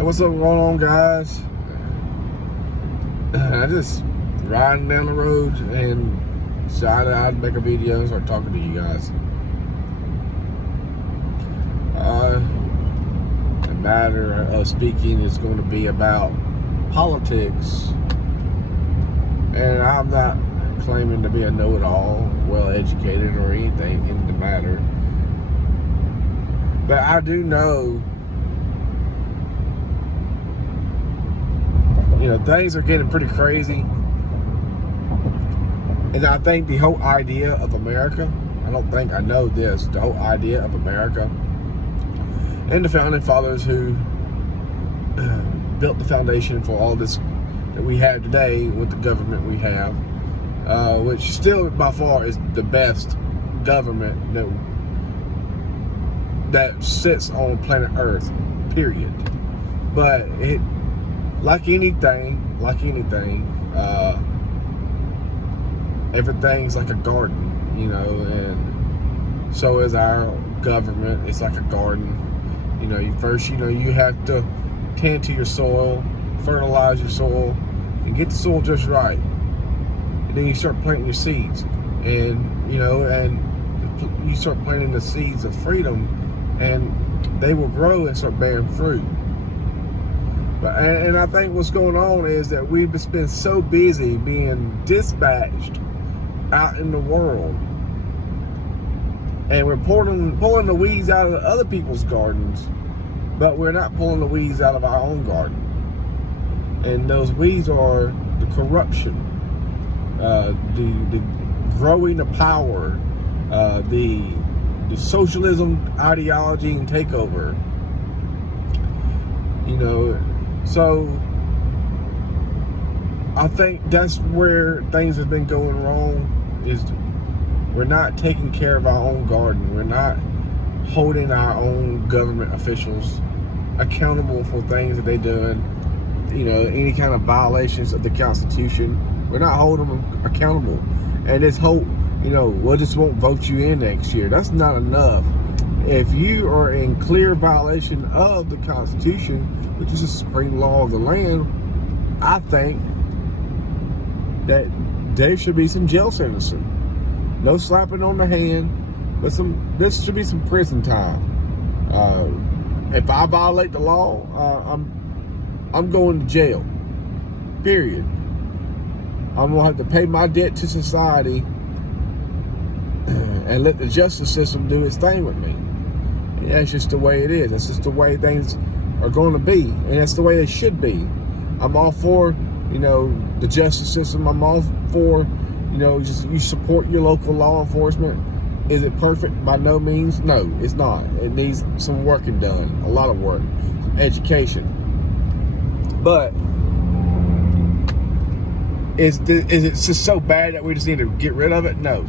Hey, what's up going on, guys? I just riding down the road and decided I'd make a video and start talking to you guys. The matter of speaking is going to be about politics, and I'm not claiming to be a know-it-all, well-educated or anything in the matter, but I do know, things are getting pretty crazy. And I think the whole idea of America, I know this, the whole idea of America and the founding fathers who built the foundation for all this that we have today with the government we have, which still by far is the best government that sits on planet Earth, period. But it, like anything, everything's like a garden, and so is our government. It's like a garden. You have to tend to your soil, fertilize your soil, and get the soil just right. And then you start planting your seeds, and you start planting the seeds of freedom, and they will grow and start bearing fruit. And I think what's going on is that we've just been so busy being dispatched out in the world, and we're pulling the weeds out of other people's gardens, but we're not pulling the weeds out of our own garden. And those weeds are the corruption, the growing of power, the socialism ideology and takeover. So I think that's where things have been going wrong, is we're not taking care of our own garden. We're not holding our own government officials accountable for things that they're doing, any kind of violations of the Constitution. We're not holding them accountable. And this hope, we just won't vote you in next year. That's not enough. If you are in clear violation of the Constitution, which is the supreme law of the land, I think that there should be some jail sentencing. No slapping on the hand, but this should be some prison time. If I violate the law, I'm going to jail. Period. I'm gonna have to pay my debt to society and let the justice system do its thing with me. And that's just the way it is. That's just the way things are going to be, and that's the way it should be. I'm all for, the justice system. I'm all for, just you support your local law enforcement. Is it perfect? By no means. No, it's not. It needs some working done, a lot of work, education. But is it just so bad that we just need to get rid of it? No,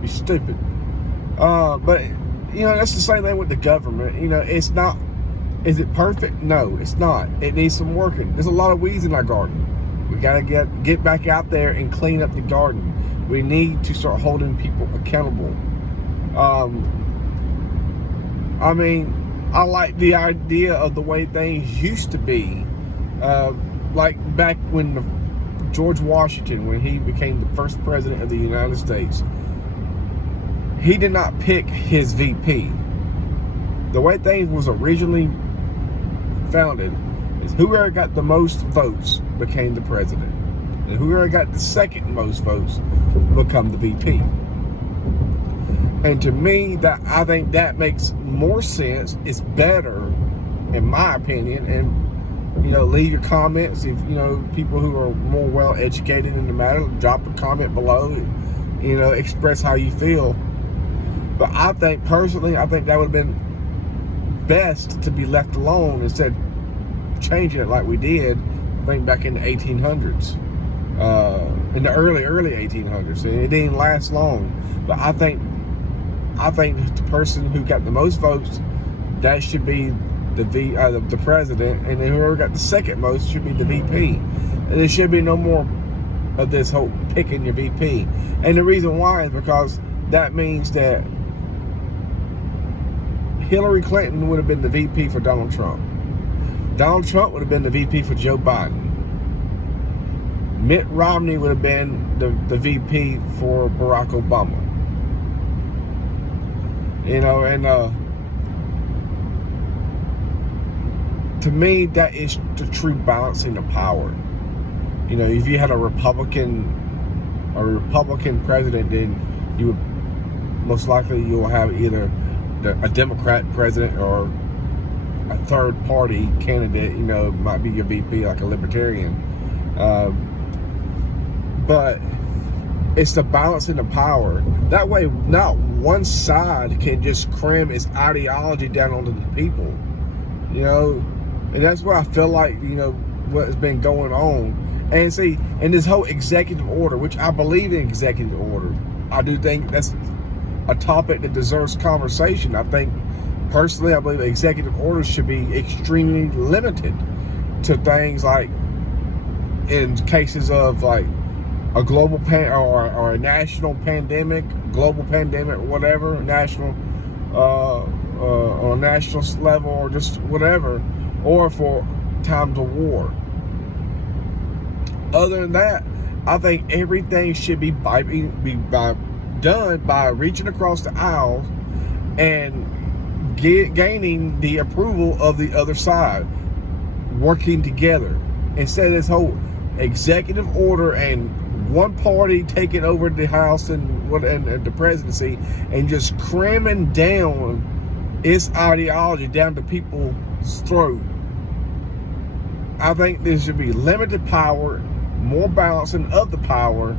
you're stupid. But that's the same thing with the government. It's not. Is it perfect? No, it's not. It needs some working. There's a lot of weeds in our garden. We gotta get back out there and clean up the garden. We need to start holding people accountable. I like the idea of the way things used to be, like back when George Washington, when he became the first president of the United States, he did not pick his VP. The way things was originally founded is whoever got the most votes became the president, and whoever got the second most votes become the VP. And to me, I think that makes more sense. It's better, in my opinion. And leave your comments if people who are more well educated in the matter. Drop a comment below. Express how you feel. But I think personally, that would have been best to be left alone instead of changing it like we did, I think, back in the 1800s, in the early 1800s. And it didn't last long. But I think the person who got the most votes, that should be the president, and then whoever got the second most should be the VP. And there should be no more of this whole picking your VP. And the reason why is because that means that Hillary Clinton would have been the VP for Donald Trump. Donald Trump would have been the VP for Joe Biden. Mitt Romney would have been the VP for Barack Obama. And to me, that is the true balancing of power. If you had a Republican president, then you would most likely you'll have either a Democrat president or a third party candidate. Might be your VP, like a Libertarian. But it's the balancing of power. That way, not one side can just cram its ideology down onto the people. And that's what I feel like, what has been going on. And see, and this whole executive order, which I believe in executive order, I do think that's a topic that deserves conversation. I think, personally, I believe executive orders should be extremely limited to things like, in cases of like a global or a national pandemic, global pandemic, whatever, national, on a national level, or just whatever, or for times of war. Other than that, I think everything should be done by reaching across the aisle and gaining the approval of the other side, working together, instead of this whole executive order and one party taking over the House and the presidency and just cramming down its ideology down to people's throat. I think there should be limited power, more balancing of the power,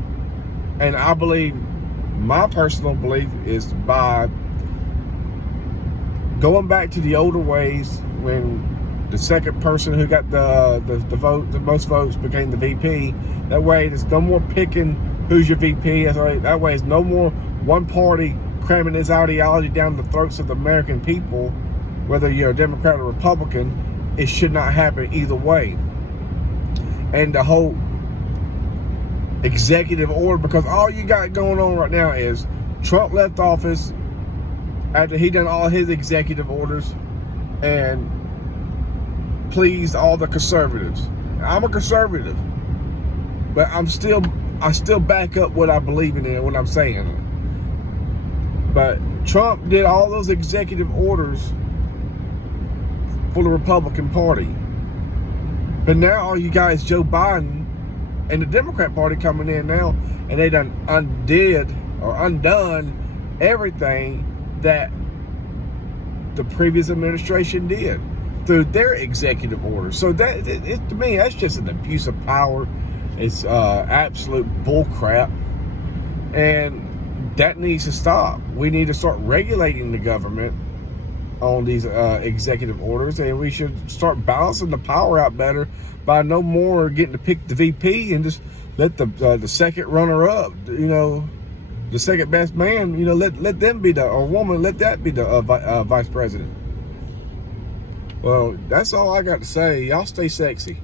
and I believe, my personal belief is by going back to the older ways when the second person who got the most votes became the VP. That way there's no more picking who's your VP. That way it's no more one party cramming its ideology down the throats of the American people, whether you're a Democrat or Republican. It should not happen either way. And the whole executive order, because all you got going on right now is Trump left office after he done all his executive orders and pleased all the conservatives. I'm a conservative, but I still back up what I believe in and what I'm saying. But Trump did all those executive orders for the Republican Party. But now all you got is Joe Biden and the Democrat Party coming in now, and they done undone everything that the previous administration did through their executive orders. So that, to me, that's just an abuse of power. It's absolute bull crap, and that needs to stop. We need to start regulating the government on these executive orders, and we should start balancing the power out better by no more getting to pick the VP and just let the second runner up, the second best man, let them be or woman, let that be the vice president. Well, that's all I got to say. Y'all stay sexy.